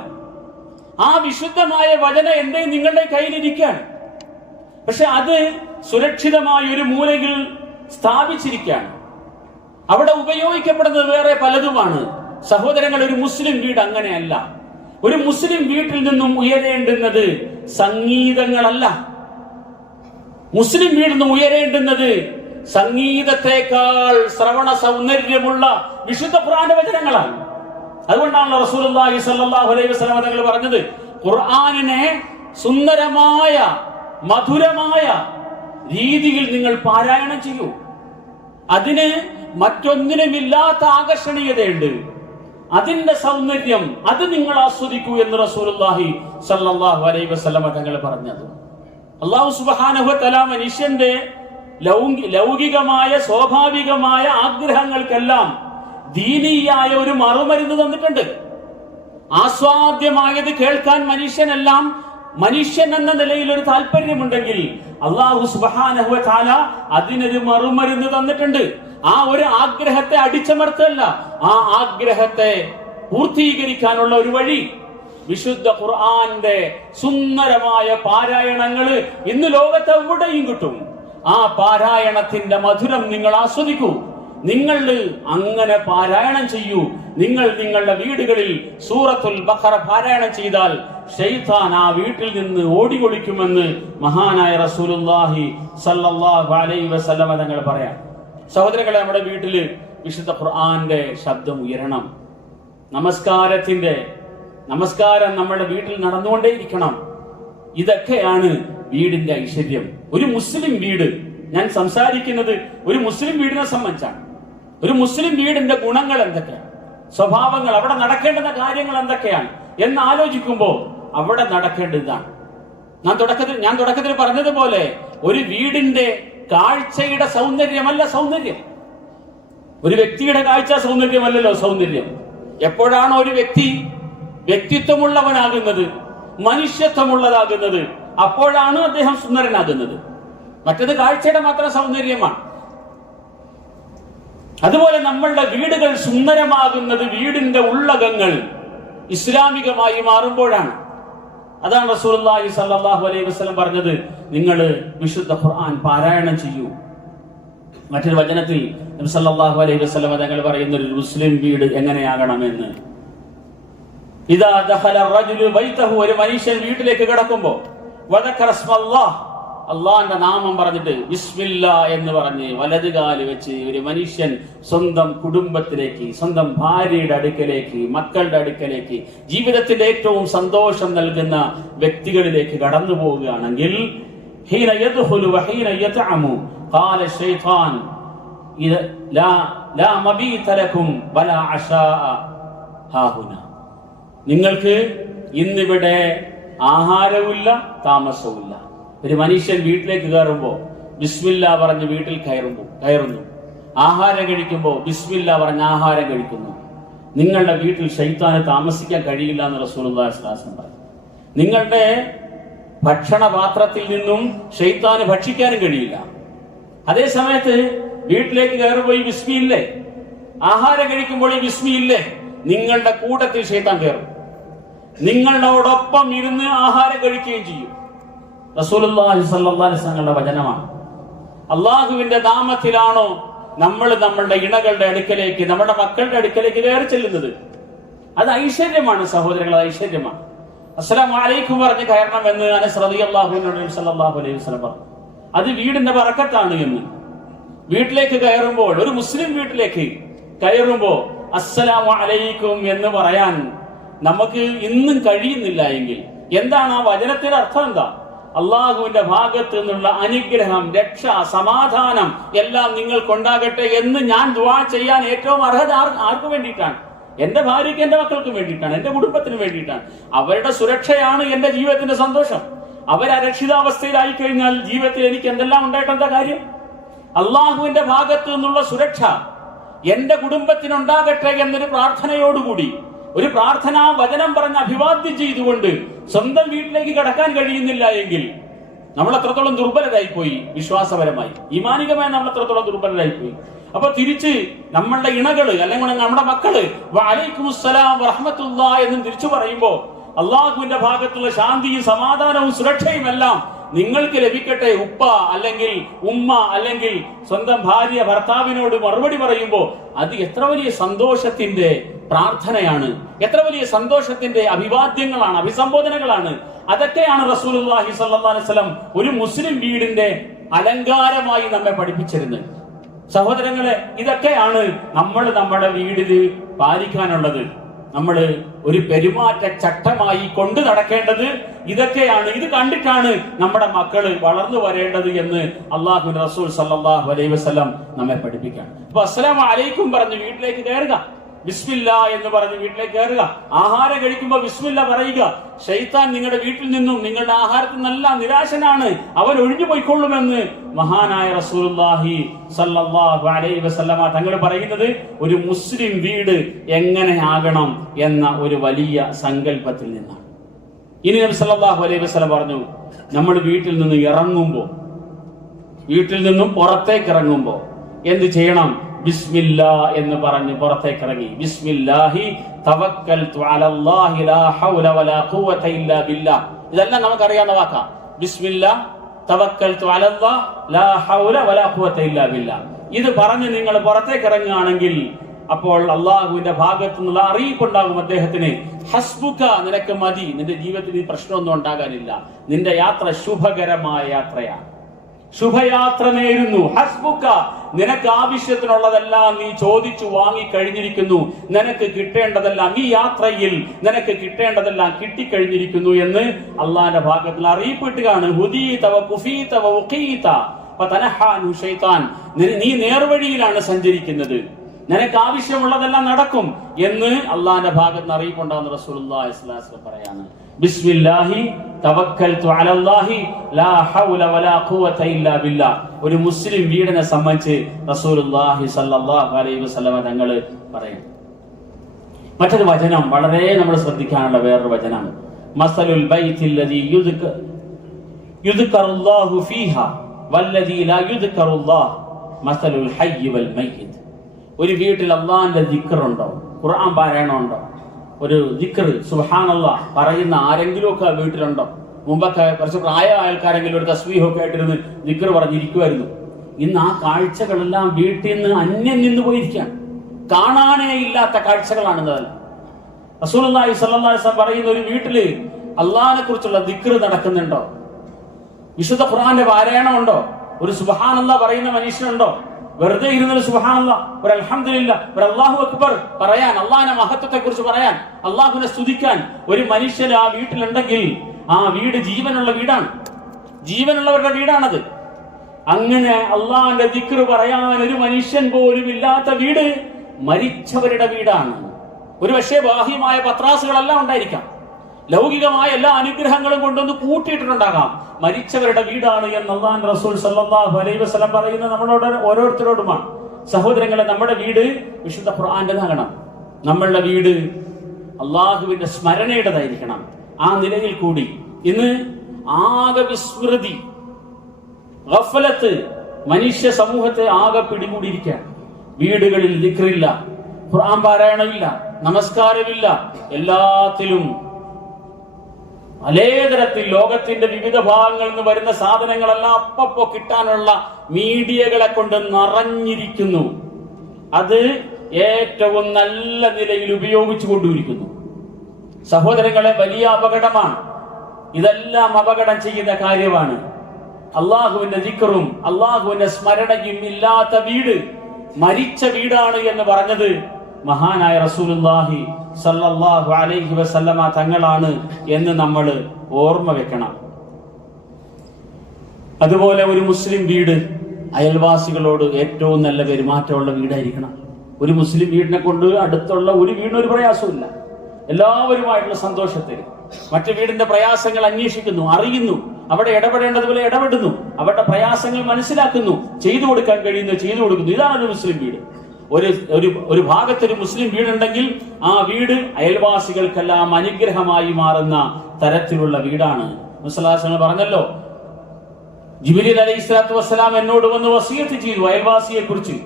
ആ വിശുദ്ധമായ വചനം എന്റെ നിങ്ങളുടെ കയ്യിലിരിക്കുകയാണ്. പക്ഷെ അത് സുരക്ഷിതമായ ഒരു മൂലയിൽ സ്ഥാപിച്ചിരിക്കുകയാണ്. അവിടെ ഉപയോഗിക്കപ്പെടുന്നത് വേറെ പലതുമാണ്. സഹോദരങ്ങൾ, ഒരു മുസ്ലിം വീട് അങ്ങനെയല്ല. ഒരു മുസ്ലിം വീട്ടിൽ നിന്നും ഉയരേണ്ടുന്നത് സംഗീതങ്ങളല്ല. മുസ്ലിം വീട്ടിൽ നിന്നും ഉയരേണ്ടുന്നത് സംഗീതത്തെക്കാൾ ശ്രവണ സൗന്ദര്യമുള്ള വിശുദ്ധ ഖുർആന്റെ വചനങ്ങളാണ്. അതുകൊണ്ടാണ് റസൂലുള്ളാഹി സ്വല്ലല്ലാഹു അലൈഹി വസല്ലം തങ്ങൾ പറഞ്ഞത്, ഖുർആനിനെ സുന്ദരമായ മധുരമായ രീതിയിൽ നിങ്ങൾ പാരായണം ചെയ്യൂ. അതിന് മറ്റൊന്നിനുമില്ലാത്ത ആകർഷണീയതയുണ്ട്, അതിന്റെ സൗന്ദര്യം അത് നിങ്ങൾ ആസ്വദിക്കൂ എന്ന് റസൂലുള്ളാഹി സ്വല്ലല്ലാഹു അലൈഹി വസല്ലം തങ്ങൾ പറഞ്ഞത്. അല്ലാഹു സുബ്ഹാനഹു വ തആല മനുഷ്യന്റെ ലൗകികമായ സ്വാഭാവികമായ ആഗ്രഹങ്ങൾക്കെല്ലാം ദീനീയായ ഒരു മറുമരുന്ന് തന്നിട്ടുണ്ട്. ആസ്വാദ്യമായത് കേൾക്കാൻ മനുഷ്യൻ എന്ന നിലയിൽ ഒരു താല്പര്യമുണ്ടെങ്കിൽ അല്ലാഹു സുബ്ഹാനഹു വ തആല അതിനൊരു മറുമരുന്ന് തന്നിട്ടുണ്ട്. ആ ഒരു ആഗ്രഹത്തെ അടിച്ചമർത്തല്ല, ആ ആഗ്രഹത്തെ പൂർത്തീകരിക്കാനുള്ള ഒരു വഴി വിശുദ്ധ ഖുർആന്റെ സുന്ദരമായ പാരായണങ്ങള് ഇന്ന് ലോകത്ത് എവിടെയും കിട്ടും. ആ പാരായണത്തിന്റെ മധുരം നിങ്ങൾ ആസ്വദിക്കൂ. നിങ്ങൾ അങ്ങനെ പാരായണം ചെയ്യൂ. നിങ്ങൾ നിങ്ങളുടെ വീടുകളിൽ സൂറത്തുൽ ബഖറ പാരായണം ചെയ്താൽ ശൈത്താൻ ആ വീട്ടിൽ നിന്ന് ഓടിയൊളിക്കുമെന്ന് മഹാനായ റസൂലുള്ളാഹി സ്വല്ലല്ലാഹു അലൈഹി വസല്ലം തങ്ങൾ പറയാം. സഹോദരങ്ങളെ, നമ്മുടെ വീട്ടില് വിശുദ്ധ ഖുർആന്റെ ശബ്ദം ഉയരണം. നമസ്കാരം നമ്മുടെ വീട്ടിൽ നടന്നുകൊണ്ടേയിരിക്കണം. ഇതൊക്കെയാണ് വീടിന്റെ ഐശ്വര്യം. ഒരു മുസ്ലിം വീട്, ഞാൻ സംസാരിക്കുന്നത് ഒരു മുസ്ലിം വീടിനെ സംബന്ധിച്ചാണ്. ഒരു മുസ്ലിം വീടിന്റെ ഗുണങ്ങൾ എന്തൊക്കെയാണ്, സ്വഭാവങ്ങൾ, അവിടെ നടക്കേണ്ടുന്ന കാര്യങ്ങൾ എന്തൊക്കെയാണ് എന്ന് ആലോചിക്കുമ്പോൾ അവിടെ നടക്കേണ്ടതാണ്. ഞാൻ തുടക്കത്തിൽ പറഞ്ഞതുപോലെ ഒരു വീടിന്റെ കാഴ്ചയുടെ സൗന്ദര്യമല്ല സൗന്ദര്യം, ഒരു വ്യക്തിയുടെ കാഴ്ച സൗന്ദര്യമല്ലല്ലോ സൗന്ദര്യം. എപ്പോഴാണോ ഒരു വ്യക്തി വ്യക്തിത്വമുള്ളവനാകുന്നത്, മനുഷ്യത്വമുള്ളതാകുന്നത്, അപ്പോഴാണ് അദ്ദേഹം സുന്ദരനാകുന്നത്. മറ്റത് കാഴ്ചയുടെ മാത്രം സൗന്ദര്യമാണ്. അതുപോലെ നമ്മളുടെ വീടുകൾ സുന്ദരമാകുന്നത് വീടിന്റെ ഉള്ളകങ്ങൾ ഇസ്ലാമികമായി മാറുമ്പോഴാണ്. അതാണ് റസൂലുള്ളാഹി സ്വല്ലല്ലാഹു അലൈഹി വസല്ലം പറഞ്ഞത്, നിങ്ങൾ വിശുദ്ധ ഖുർആൻ പാരായണം ചെയ്യൂ. മറ്റൊരു വചനത്തിൽ നബി സല്ലല്ലാഹു അലൈഹി വസല്ലം തങ്ങൾ പറയുന്ന ഒരു മുസ്ലിം വീട് എങ്ങനെയാകണമെന്ന്, ഇദാ ദഖല റജുലു ബൈതഹു, ഒരു മനുഷ്യൻ വീട്ടിലേക്ക് കടക്കുമ്പോൾ വദക്കറ ഇസ്മല്ലാഹ്, അള്ളാന്റെ നാമം പറഞ്ഞിട്ട് ബിസ്മില്ലാ എന്ന് പറഞ്ഞ് വലതുകാല് വെച്ച് ഒരു മനുഷ്യൻ സ്വന്തം കുടുംബത്തിലേക്ക്, സ്വന്തം ഭാര്യയുടെ അടുക്കലേക്ക്, മക്കളുടെ അടുക്കലേക്ക്, ജീവിതത്തിന്റെ ഏറ്റവും സന്തോഷം നൽകുന്ന വ്യക്തികളിലേക്ക് കടന്നു പോവുകയാണെങ്കിൽ ഹീന യദ്ഖുലു വഹീന യത്അമു ഖാല ശൈത്താൻ ലാ മബീത ലക്കും വലാ അശാ ഹാഹുന, നിങ്ങൾക്ക് ഇന്നിവിടെ ആഹാരവുമില്ല താമസവുമില്ല. ഒരു മനുഷ്യൻ വീട്ടിലേക്ക് കയറുമ്പോൾ ബിസ്മില്ലാ പറഞ്ഞ് വീട്ടിൽ കയറുന്നു. ആഹാരം കഴിക്കുമ്പോൾ ബിസ്മില്ലാ പറഞ്ഞ് ആഹാരം കഴിക്കുന്നു. നിങ്ങളുടെ വീട്ടിൽ ശൈത്താന് താമസിക്കാൻ കഴിയില്ല എന്ന് റസൂലുള്ളാഹി സ്വല്ലല്ലാഹു അലൈഹി വസല്ലം പറഞ്ഞു. നിങ്ങളുടെ ഭക്ഷണപാത്രത്തിൽ നിന്നും ശൈത്താന് ഭക്ഷിക്കാനും കഴിയില്ല. അതേ സമയത്ത് വീട്ടിലേക്ക് കയറുമ്പോൾ ഈ ബിസ്മിയില്ലേ, ആഹാരം കഴിക്കുമ്പോൾ ഈ ബിസ്മിയില്ലേ, നിങ്ങളുടെ കൂട്ടത്തിൽ ശൈത്താൻ കയറും. നിങ്ങളോടൊപ്പം ഇരുന്ന് ആഹാരം കഴിക്കുകയും ചെയ്യും. റസൂലുള്ളാഹി സ്വല്ലല്ലാഹു അലൈഹി വസല്ലം വചനമാണ്. അള്ളാഹുവിന്റെ നാമത്തിലാണോ നമ്മൾ നമ്മളുടെ ഇണകളുടെ അടുക്കലേക്ക്, നമ്മുടെ മക്കളുടെ അടുക്കലേക്ക് കയറി ചെല്ലുന്നത്? അത് ഐശ്വര്യമാണ് സഹോദരങ്ങൾ, അത് ഐശ്വര്യമാണ്. അസ്സലാമു അലൈക്കും പറഞ്ഞ് കയറണം എന്ന് അനസ് റളിയല്ലാഹു അൻഹു സല്ലല്ലാഹു അലൈഹി വസല്ലം പറഞ്ഞു. അത് വീടിന്റെ ബറക്കത്താണ് എന്ന്. വീട്ടിലേക്ക് കയറുമ്പോൾ, ഒരു മുസ്ലിം വീട്ടിലേക്ക് കയറുമ്പോൾ അസ്സലാമു അലൈക്കും എന്ന് പറയാൻ നമുക്ക് ഇന്നും കഴിയുന്നില്ല എങ്കിൽ എന്താണ് ആ വചനത്തിന്റെ അർത്ഥം? എന്താ? അള്ളാഹുവിന്റെ ഭാഗത്ത് നിന്നുള്ള അനുഗ്രഹം, രക്ഷ, സമാധാനം എല്ലാം നിങ്ങൾക്കുണ്ടാകട്ടെ എന്ന് ഞാൻ ദുആ ചെയ്യാൻ ഏറ്റവും അർഹത ആർക്ക് വേണ്ടിയിട്ടാണ്? എന്റെ ഭാര്യയ്ക്ക്, എന്റെ മക്കൾക്ക് വേണ്ടിയിട്ടാണ്, എന്റെ കുടുംബത്തിന് വേണ്ടിയിട്ടാണ്. അവരുടെ സുരക്ഷയാണ് എന്റെ ജീവിതത്തിന്റെ സന്തോഷം. അവരരക്ഷിതാവസ്ഥയിലായി കഴിഞ്ഞാൽ ജീവിതത്തിൽ എനിക്ക് എന്തെല്ലാം ഉണ്ടായിട്ട് എന്താ കാര്യം? അള്ളാഹുവിന്റെ ഭാഗത്ത് നിന്നുള്ള സുരക്ഷ എന്റെ കുടുംബത്തിനുണ്ടാകട്ടെ എന്നൊരു പ്രാർത്ഥനയോടുകൂടി, ഒരു പ്രാർത്ഥനാ വചനം പറഞ്ഞ് അഭിവാദ്യം ചെയ്തുകൊണ്ട് സ്വന്തം വീട്ടിലേക്ക് കടക്കാൻ കഴിയുന്നില്ല എങ്കിൽ നമ്മൾ എത്രത്തോളം ദുർബലരായിപ്പോയി, വിശ്വാസപരമായി ഈമാനികമായി നമ്മൾ എത്രത്തോളം ദുർബലരായിപ്പോയി. അപ്പൊ തിരിച്ച് നമ്മളുടെ ഇണകള് അല്ലെങ്കിൽ നമ്മുടെ മക്കള് വഅലൈക്കുമുസ്സലാം വറഹ്മത്തുള്ളാഹി എന്നും തിരിച്ചു പറയുമ്പോ അള്ളാഹുവിന്റെ ഭാഗത്തുള്ള ശാന്തിയും സമാധാനവും സുരക്ഷയും എല്ലാം നിങ്ങൾക്ക് ലഭിക്കട്ടെ. ഉപ്പ അല്ലെങ്കിൽ ഉമ്മ അല്ലെങ്കിൽ സ്വന്തം ഭാര്യ ഭർത്താവിനോട് മറുപടി പറയുമ്പോൾ അത് എത്ര വലിയ സന്തോഷത്തിന്റെ പ്രാർത്ഥനയാണ്, എത്ര വലിയ സന്തോഷത്തിന്റെ അഭിവാദ്യങ്ങളാണ്, അഭിസംബോധനകളാണ്. അതൊക്കെയാണ് റസൂലുള്ളാഹി സ്വല്ലല്ലാഹു അലൈഹി വസല്ലം ഒരു മുസ്ലിം വീടിന്റെ അലങ്കാരമായി നമ്മെ പഠിപ്പിച്ചിരുന്നത്. സഹോദരങ്ങളെ, ഇതൊക്കെയാണ് നമ്മൾ നമ്മുടെ വീടിൽ പാലിക്കാനുള്ളത്. നമ്മൾ ഒരു പെരുമാറ്റ ചട്ടമായി കൊണ്ടു നടക്കേണ്ടത് ഇതൊക്കെയാണ്. ഇത് കണ്ടിട്ടാണ് നമ്മുടെ മക്കള് വളർന്നു വരേണ്ടത് എന്ന് അള്ളാഹുവിന്റെ റസൂൽ സല്ലല്ലാഹു അലൈഹി വസല്ലം നമ്മെ പഠിപ്പിക്കുകയാണ്. അപ്പൊ അസ്സലാമു അലൈക്കും പറഞ്ഞ് വീട്ടിലേക്ക് കയറുക, ബിസ്മില്ലാ എന്ന് പറഞ്ഞ് വീട്ടിലേക്ക് കയറുക. ആഹാരം കഴിക്കുമ്പോൾ ബിസ്മില്ല പറയുക. ശൈത്താൻ നിങ്ങളുടെ വീട്ടിൽ നിന്നും നിങ്ങളുടെ ആഹാരത്തിൽ നിന്നെല്ലാം നിരാശനാണ്, അവൻ ഒഴിഞ്ഞു പോയിക്കൊള്ളുമെന്ന് മഹാനായ റസൂലുള്ളാഹി സല്ലല്ലാഹു അലൈഹി വസല്ലമ തങ്ങൾ പറയുന്നത് ഒരു മുസ്ലിം വീട് എങ്ങനെ ആകണം എന്ന ഒരു വലിയ സങ്കല്പത്തിൽ നിന്നാണ്. ഇനി നബി സല്ലല്ലാഹു അലൈഹി വസല്ലം പറഞ്ഞു, നമ്മൾ വീട്ടിൽ നിന്ന് ഇറങ്ങുമ്പോൾ, വീട്ടിൽ നിന്നും പുറത്തേക്ക് ഇറങ്ങുമ്പോൾ എന്ത് ചെയ്യണം? ബിസ്മില്ലാ എന്ന് പറഞ്ഞ് പുറത്തേക്ക് ഇറങ്ങി. ബിസ്മില്ലാഹി തവക്കൽതു അലല്ലാഹി ലാ ഹൗല വലാ ഖുവത ഇല്ലാ ബില്ലാഹ്. ഇതെല്ലാം നമുക്കറിയാവുന്ന വാക്കാ. ബിസ്മില്ലാ തവക്കൽതു അലല്ലാഹി ലാ ഹൗല വലാ ഖുവത ഇല്ലാ ബില്ലാഹ്. ഇത് പറഞ്ഞ് നിങ്ങൾ പുറത്തേക്ക് ഇറങ്ങുകയാണെങ്കിൽ അപ്പോൾ അള്ളാഹുവിന്റെ ഭാഗത്തു നിന്നുള്ള അറിയിപ്പുണ്ടാകും അദ്ദേഹത്തിന്. ഹസ്ബുക, നിനക്ക് മതി, നിന്റെ ജീവിതത്തിൽ പ്രശ്നമൊന്നും ഉണ്ടാകാനില്ല, നിന്റെ യാത്ര ശുഭകരമായ യാത്രയാണ്, ശുഭയാത്ര നേരുന്നു. ഹസ്ബുക, നിനക്ക് ആവശ്യത്തിനുള്ളതെല്ലാം നീ ചോദിച്ചു വാങ്ങി കഴിഞ്ഞിരിക്കുന്നു, നിനക്ക് കിട്ടേണ്ടതെല്ലാം ഈ യാത്രയിൽ നിനക്ക് കിട്ടേണ്ടതെല്ലാം കിട്ടിക്കഴിഞ്ഞിരിക്കുന്നു എന്ന് അള്ളാന്റെ ഭാഗത്തിൽ അറിയിപ്പിട്ടുകയാണ്. നീ നേർവഴിയിലാണ് സഞ്ചരിക്കുന്നത്, നിനക്ക് ആവശ്യമുള്ളതെല്ലാം നടക്കും എന്ന് അള്ളാന്റെ ഭാഗത്ത് നിന്ന് അറിയിപ്പുണ്ടാകുന്ന റസൂലുള്ളാഹി സ്വല്ലല്ലാഹു അലൈഹി വസല്ലം പറയാണ്. ബിസ്മില്ലാഹി തവക്കൽതു അലല്ലാഹി ലാ ഹൗല വലാ ഖുവത ഇല്ലാ ബില്ലാഹ്. ഒരു മുസ്ലിം വീടിനെ സംബന്ധിച്ച് റസൂലുള്ളാഹി സ്വല്ലല്ലാഹു അലൈഹി വസല്ലം തങ്ങൾ പറയും. മറ്റൊരു വചനം വളരെ നമ്മൾ ശ്രദ്ധിക്കാനുള്ള വേറൊരു വചനം, മസലുൽ ബൈത്തിൽ ലദീ യുദ്കറുല്ലാഹു ഫീഹാ വല്ലദീ ലാ യുദ്കറുല്ലാഹ് മസലുൽ ഹയ്യി വൽ മയ്യിത്ത്. ഒരു വീട്ടിൽ അള്ളാഹിന്റെ ദിക്റുണ്ടോ, ഖുർആൻ പാരായണം ഉണ്ടോ, ഒരു ദിക്ർ സുബ്ഹാനല്ലാഹ് പറയുന്ന ആരെങ്കിലും ഒക്കെ വീട്ടിലുണ്ടോ? മുമ്പൊക്കെ കുറച്ച് പ്രായമായ ആൾക്കാരെങ്കിലും ഒരു തസ്ബീഹൊക്കെ ആയിട്ടിരുന്ന് ദിക്ർ പറഞ്ഞിരിക്കുമായിരുന്നു. ഇന്ന് ആ കാഴ്ചകളെല്ലാം വീട്ടിൽ നിന്ന് അന്യം നിന്ന് പോയിരിക്കുകയാണ്. കാണാനേ ഇല്ലാത്ത കാഴ്ചകളാണ് ഇതെല്ലാം. റസൂലുള്ളാഹി സ്വല്ലല്ലാഹു അലൈഹി വസല്ലം പറയുന്ന ഒരു വീട്ടില് അള്ളാഹിനെ കുറിച്ചുള്ള ദിക്ർ നടക്കുന്നുണ്ടോ? വിശുദ്ധ ഖുർആന്റെ പാരായണം ഉണ്ടോ? ഒരു സുബ്ഹാനല്ലാഹ് പറയുന്ന മനുഷ്യനുണ്ടോ? വെറുതെ ഇരുന്നൊരു സുബ്ഹാനല്ലാഹ്, ഒരു അൽഹംദുലില്ലാഹ്, ഒരു അല്ലാഹു അക്ബർ പറയാൻ, അള്ളാഹിന്റെ മഹത്വത്തെ കുറിച്ച് പറയാൻ, അള്ളാഹുവിനെ സ്തുതിക്കാൻ ഒരു മനുഷ്യൻ ആ വീട്ടിലുണ്ടെങ്കിൽ ആ വീട് ജീവനുള്ള വീടാണ്, ജീവനുള്ളവരുടെ വീടാണത്. അങ്ങനെ അള്ളാഹിന്റെ ദിക്ർ പറയാൻ ഒരു മനുഷ്യൻ പോലും ഇല്ലാത്ത വീട് മരിച്ചവരുടെ വീടാണ്. ഒരു പക്ഷേ ബാഹ്യമായ പത്രാസുകളെല്ലാം ഉണ്ടായിരിക്കാം, ലൗകികമായ എല്ലാ അനുഗ്രഹങ്ങളും കൊണ്ടൊന്ന് കൂട്ടിയിട്ടുണ്ടാകാം. മരിച്ചവരുടെ വീടാണ് എന്ന് അല്ലാഹുവിന്റെ റസൂൽ സല്ലല്ലാഹു അലൈഹി വസല്ലം പറയുന്നത് നമ്മളോട് ഓരോരുത്തരോടുമാണ്. സഹോദരങ്ങളെ, നമ്മുടെ വീട് വിശുദ്ധ ഖുർആന്റേതാകണം. നമ്മളുടെ വീട് അള്ളാഹുവിന്റെ സ്മരണയുടേതായിരിക്കണം. ആ നിലയിൽ കൂടി ഇന്ന് ആകെ വിസ്മൃതി, ഗഫലത്ത് മനുഷ്യ സമൂഹത്തെ ആകെ പിടികൂടിയിരിക്കുകയാണ്. വീടുകളിൽ ദിക്റില്ല, ഖുർആൻ പാരായണമില്ല, നമസ്കാരമില്ല, എല്ലാത്തിലും പലതരത്തിൽ ലോകത്തിന്റെ വിവിധ ഭാഗങ്ങളിൽ നിന്ന് വരുന്ന സാധനങ്ങളെല്ലാം അപ്പപ്പോ കിട്ടാനുള്ള മീഡിയകളെ കൊണ്ട് നിറഞ്ഞിരിക്കുന്നു. അത് ഏറ്റവും നല്ല നിലയിൽ ഉപയോഗിച്ചു കൊണ്ടിരിക്കുന്നു. സഹോദരങ്ങളെ, വലിയ അപകടമാണ്. ഇതെല്ലാം അപകടം ചെയ്യുന്ന കാര്യമാണ്. അള്ളാഹുവിന്റെ ദിക്റും അള്ളാഹുവിന്റെ സ്മരണയും ഇല്ലാത്ത വീട് മരിച്ച വീടാണ് എന്ന് പറഞ്ഞത് മഹാനായ റസൂലുള്ളാഹി സല്ലല്ലാഹു അലൈഹി വസല്ലമ തങ്ങളാണ് എന്ന് നമ്മൾ ഓർമ്മ വെക്കണം. അതുപോലെ ഒരു മുസ്ലിം വീട് അയൽവാസികളോട് ഏറ്റവും നല്ല പെരുമാറ്റമുള്ള വീടായിരിക്കണം. ഒരു മുസ്ലിം വീടിനെ കൊണ്ട് അടുത്തുള്ള ഒരു വീടിന് ഒരു പ്രയാസമില്ല, എല്ലാവരുമായിട്ടുള്ള സന്തോഷത്തിൽ മറ്റു വീടിന്റെ പ്രയാസങ്ങൾ അന്വേഷിക്കുന്നു, അറിയുന്നു, അവിടെ ഇടപെടേണ്ടതുപോലെ ഇടപെടുന്നു, അവരുടെ പ്രയാസങ്ങൾ മനസ്സിലാക്കുന്നു, ചെയ്തു കൊടുക്കാൻ കഴിയുന്നു ചെയ്തു കൊടുക്കുന്നു. ഇതാണ് ഒരു മുസ്ലിം വീട്. ഒരു ഭാഗത്തൊരു മുസ്ലിം വീടുണ്ടെങ്കിൽ ആ വീട് അയൽവാസികൾക്കെല്ലാം അനുഗ്രഹമായി മാറുന്ന തരത്തിലുള്ള വീടാണ്. മുസ്ലിം പറഞ്ഞല്ലോ, ജിബ്രീൽ അലൈഹിസ്സലാത്തു വസ്സലാം എന്നോട് വന്ന് വസിയത്ത് ചെയ്തു അയൽവാസിയെ കുറിച്ച്,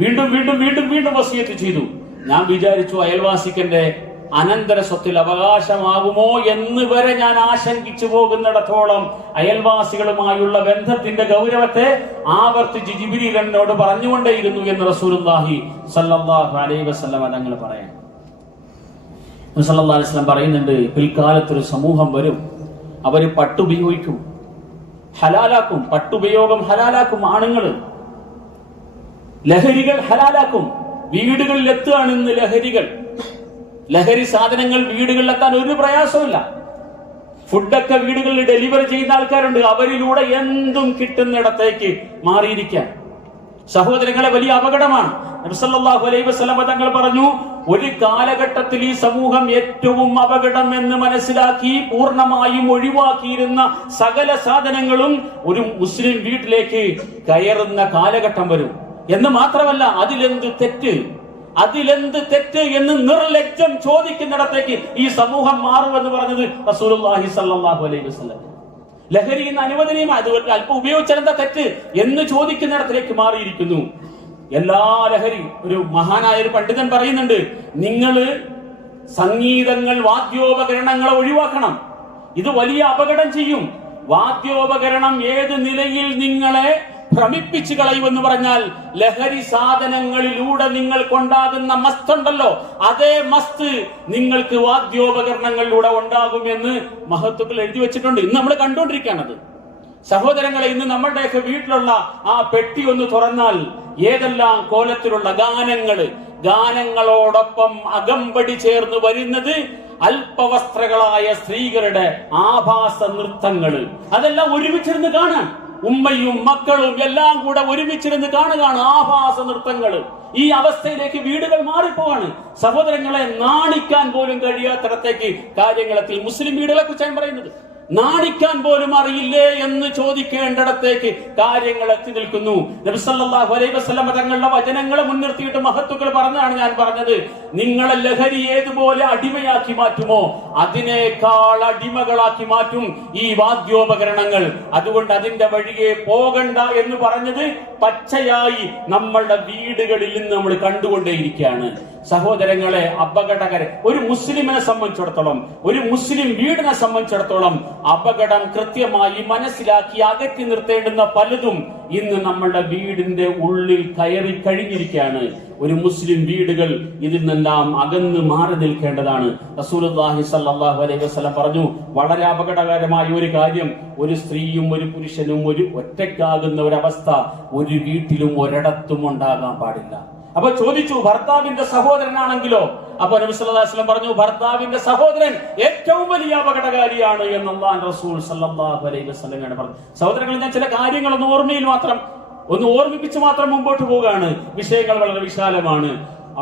വീണ്ടും വീണ്ടും വീണ്ടും വീണ്ടും വസിയത്ത് ചെയ്തു. ഞാൻ വിചാരിച്ചു അയൽവാസിക്കന്റെ അനന്തര സ്വത്തിൽ അവകാശമാകുമോ എന്ന് വരെ ഞാൻ ആശങ്കിച്ചു പോകുന്നിടത്തോളം അയൽവാസികളുമായുള്ള ബന്ധത്തിന്റെ ഗൗരവത്തെ ആവർത്തിച്ച് ജിബ്രീൽ എന്നോട് പറഞ്ഞുകൊണ്ടേയിരുന്നു എന്ന് റസൂലുള്ളാഹി സ്വല്ലല്ലാഹു അലൈഹി വസല്ലം തങ്ങൾ പറയാൻ. സല്ലല്ലാഹു അലൈഹി വസല്ലം പറയുന്നുണ്ട്, പിൽക്കാലത്തൊരു സമൂഹം വരും, അവര് പട്ടുപയോഗിക്കും, ഹലാലാക്കും, പട്ടുപയോഗം ഹലാലാക്കും, ആണുങ്ങൾ ലഹരികൾ ഹലാലാക്കും. വീടുകളിൽ എത്തുകയാണ് ഇന്ന് ലഹരികൾ. ലഹരി സാധനങ്ങൾ വീടുകളിലെത്താൻ ഒരു പ്രയാസമില്ല. ഫുഡൊക്കെ വീടുകളിൽ ഡെലിവറി ചെയ്യുന്ന ആൾക്കാരുണ്ട്. അവരിലൂടെ എന്തും കിട്ടുന്നിടത്തേക്ക് മാറിയിരിക്കാൻ സഹോദരങ്ങളെ വലിയ അപകടമാണ്. നബി സല്ലല്ലാഹു അലൈഹി വസല്ലം തങ്ങൾ പറഞ്ഞു, ഒരു കാലഘട്ടത്തിൽ ഈ സമൂഹം ഏറ്റവും അപകടം എന്ന് മനസ്സിലാക്കി പൂർണ്ണമായും ഒഴിവാക്കിയിരുന്ന സകല സാധനങ്ങളും ഒരു മുസ്ലിം വീട്ടിലേക്ക് കയറുന്ന കാലഘട്ടം വരും എന്ന് മാത്രമല്ല, അതിലെന്ത് തെറ്റ് എന്ന് നിർലജ്ജം ചോദിക്കുന്നിടത്തേക്ക് ഈ സമൂഹം മാറുമെന്ന് പറഞ്ഞത് റസൂലുള്ളാഹി സ്വല്ലല്ലാഹു അലൈഹി വസല്ലം. ലഹരി ഇന്ന് അനുവദനീയമാണ്, അതുകൊണ്ട് അല്പം ഉപയോഗിച്ചാൽ എന്താ തെറ്റ് എന്ന് ചോദിക്കുന്നിടത്തിലേക്ക് മാറിയിരിക്കുന്നു. എല്ലാ ലഹരി, ഒരു മഹാനായ ഒരു പണ്ഡിതൻ പറയുന്നുണ്ട്, നിങ്ങള് സംഗീതങ്ങൾ, വാദ്യോപകരണങ്ങളെ ഒഴിവാക്കണം. ഇത് വലിയ അപകടം ചെയ്യും. വാദ്യോപകരണം ഏത് നിലയിൽ നിങ്ങളെ ഭ്രമിപ്പിച്ചു കളയുമെന്ന് പറഞ്ഞാൽ, ലഹരി സാധനങ്ങളിലൂടെ നിങ്ങൾക്കുണ്ടാകുന്ന മസ്ത് ഉണ്ടല്ലോ, അതേ മസ്ത് നിങ്ങൾക്ക് വാദ്യോപകരണങ്ങളിലൂടെ ഉണ്ടാകുമെന്ന് മഹത്തുക്കൾ എഴുതി വെച്ചിട്ടുണ്ട്. ഇന്ന് നമ്മൾ കണ്ടുകൊണ്ടിരിക്കുകയാണത്. സഹോദരങ്ങളെ, ഇന്ന് നമ്മളുടെയൊക്കെ വീട്ടിലുള്ള ആ പെട്ടി ഒന്ന് തുറന്നാൽ ഏതെല്ലാം കോലത്തിലുള്ള ഗാനങ്ങളോടൊപ്പം അകമ്പടി ചേർന്ന് വരുന്നത് അല്പവസ്ത്രകളായ സ്ത്രീകളുടെ ആഭാസ നൃത്തങ്ങൾ. അതെല്ലാം ഒരുമിച്ചിരുന്ന് കാണാൻ, ഉമ്മയും മക്കളും എല്ലാം കൂടെ ഒരുമിച്ചിരുന്ന് കാണുകയാണ് ആഭാസ നൃത്തങ്ങൾ. ഈ അവസ്ഥയിലേക്ക് വീടുകൾ മാറിപ്പോവാണ്. സഹോദരങ്ങളെ, നാണിക്കാൻ പോലും കഴിയാത്തിടത്തേക്ക് കാര്യങ്ങളെത്തി. മുസ്ലിം വീടുകളെ കുറിച്ചാണ് പറയുന്നത്. നാണിക്കാൻ പോലും അറിയില്ലേ എന്ന് ചോദിക്കേണ്ടിടത്തേക്ക് കാര്യങ്ങൾ എത്തി നിൽക്കുന്നു. നബി സല്ലല്ലാഹു അലൈഹി വസല്ലം തങ്ങളുടെ വചനങ്ങളെ മുൻനിർത്തിയിട്ട് മഹത്തുക്കൾ പറഞ്ഞതാണ് ഞാൻ പറഞ്ഞത്, നിങ്ങളെ ലഹരി ഏതുപോലെ അടിമയാക്കി മാറ്റുമോ അതിനേക്കാൾ അടിമകളാക്കി മാറ്റും ഈ വാദ്യോപകരണങ്ങൾ. അതുകൊണ്ട് അതിന്റെ വഴിയെ പോകണ്ട എന്ന് പറഞ്ഞത് പച്ചയായി നമ്മളുടെ വീടുകളിൽ നിന്ന് നമ്മൾ കണ്ടുകൊണ്ടേയിരിക്കുകയാണ്. സഹോദരങ്ങളെ, അപകടകരം. ഒരു മുസ്ലിമിനെ സംബന്ധിച്ചിടത്തോളം, ഒരു മുസ്ലിം വീടിനെ സംബന്ധിച്ചിടത്തോളം അപകടം കൃത്യമായി മനസ്സിലാക്കി അകറ്റി നിർത്തേണ്ടുന്ന പലതും ഇന്ന് നമ്മളുടെ വീടിന്റെ ഉള്ളിൽ കയറി കഴിഞ്ഞിരിക്കുകയാണ്. ഒരു മുസ്ലിം വീടുകൾ ഇതിൽ നിന്നെല്ലാം അകന്ന് മാറി നിൽക്കേണ്ടതാണ്. റസൂലുള്ളാഹി സ്വല്ലല്ലാഹു അലൈഹി വസല്ലം പറഞ്ഞു, വളരെ അപകടകരമായ ഒരു കാര്യം, ഒരു സ്ത്രീയും ഒരു പുരുഷനും ഒരു ഒറ്റയ്ക്കാകുന്ന ഒരവസ്ഥ ഒരു വീട്ടിലും ഒരിടത്തും ഉണ്ടാകാൻ പാടില്ല. അപ്പൊ ചോദിച്ചു, ഭർത്താവിന്റെ സഹോദരനാണെങ്കിലോ? അപ്പൊ നബി സല്ലല്ലാഹു അലൈഹി വസല്ലം പറഞ്ഞു, ഭർത്താവിന്റെ സഹോദരൻ ഏറ്റവും വലിയ അപകടകാരിയാണ് എന്ന് അല്ലാഹുവിന്റെ റസൂൽ സല്ലല്ലാഹു അലൈഹി വസല്ലം പറഞ്ഞു. സഹോദരങ്ങൾ, ഞാൻ ചില കാര്യങ്ങളൊന്ന് ഓർമ്മിപ്പിച്ച് മാത്രം മുമ്പോട്ട് പോവുകയാണ്. വിഷയങ്ങൾ വളരെ വിശാലമാണ്.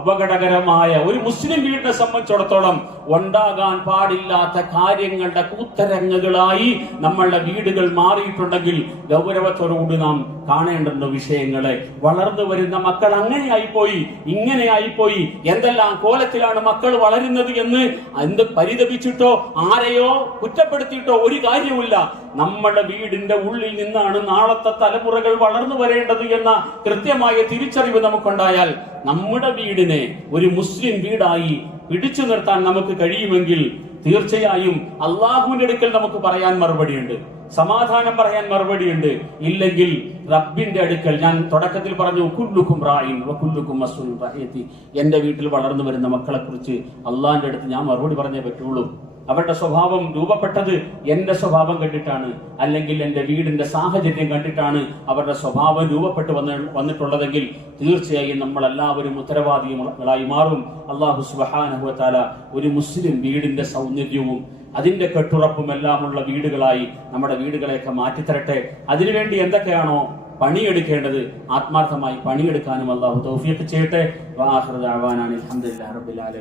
അപകടകരമായ ഒരു മുസ്ലിം വീടിനെ സംബന്ധിച്ചിടത്തോളം ഉണ്ടാകാൻ പാടില്ലാത്ത കാര്യങ്ങളുടെ കൂത്തരങ്ങുകളായി നമ്മളുടെ വീടുകൾ മാറിയിട്ടുണ്ടെങ്കിൽ ഗൗരവത്തോടുകൂടി നാം കാണേണ്ടുന്ന വിഷയങ്ങളെ. വളർന്നു വരുന്ന മക്കൾ അങ്ങനെയായിപ്പോയി, ഇങ്ങനെയായിപ്പോയി, എന്തെല്ലാം കോലത്തിലാണ് മക്കൾ വളരുന്നത് എന്ന് എന്ത് പരിതപിച്ചിട്ടോ ആരെയോ കുറ്റപ്പെടുത്തിയിട്ടോ ഒരു കാര്യമില്ല. നമ്മുടെ വീടിന്റെ ഉള്ളിൽ നിന്നാണ് നാളത്തെ തലമുറകൾ വളർന്നു വരേണ്ടത് എന്ന കൃത്യമായ തിരിച്ചറിവ് നമുക്കുണ്ടായാൽ നമ്മുടെ വീടിനെ ഒരു മുസ്ലിം വീടായി പിടിച്ചു നിർത്താൻ നമുക്ക് കഴിയുമെങ്കിൽ തീർച്ചയായും അള്ളാഹുവിന്റെ അടുക്കൽ നമുക്ക് പറയാൻ മറുപടിയുണ്ട്, സമാധാനം പറയാൻ മറുപടിയുണ്ട്. ഇല്ലെങ്കിൽ റബ്ബിന്റെ അടുക്കൽ, ഞാൻ തുടക്കത്തിൽ പറഞ്ഞു, കുല്ലുക്കും റായിൻ വകുല്ലുക്കും മസ്ഊലുൻ റഅയതി, എന്റെ വീട്ടിൽ വളർന്നു വരുന്ന മക്കളെ കുറിച്ച് അള്ളാഹിന്റെ അടുത്ത് ഞാൻ മറുപടി പറഞ്ഞേ പറ്റുള്ളൂ. അവരുടെ സ്വഭാവം രൂപപ്പെട്ടത് എന്റെ സ്വഭാവം കണ്ടിട്ടാണ്, അല്ലെങ്കിൽ എന്റെ വീടിന്റെ സാഹചര്യം കണ്ടിട്ടാണ് അവരുടെ സ്വഭാവം രൂപപ്പെട്ടു വന്നിട്ടുള്ളതെങ്കിൽ തീർച്ചയായും നമ്മൾ എല്ലാവരും ഉത്തരവാദികളായി മാറും. അല്ലാഹു സുബ്ഹാനഹു വ തആല ഒരു മുസ്ലിം വീടിന്റെ സൗന്ദര്യവും അതിന്റെ കെട്ടുറപ്പും എല്ലാമുള്ള വീടുകളായി നമ്മുടെ വീടുകളെയൊക്കെ മാറ്റിത്തരട്ടെ. അതിനുവേണ്ടി എന്തൊക്കെയാണോ പണിയെടുക്കേണ്ടത് ആത്മാർത്ഥമായി പണിയെടുക്കാനും അല്ലാഹു തൗഫീഖ് ചെയ്യട്ടെ. വആഖിറു ദഅവാനാ അൽഹംദുലില്ലാഹി റബ്ബിൽ ആലമീൻ.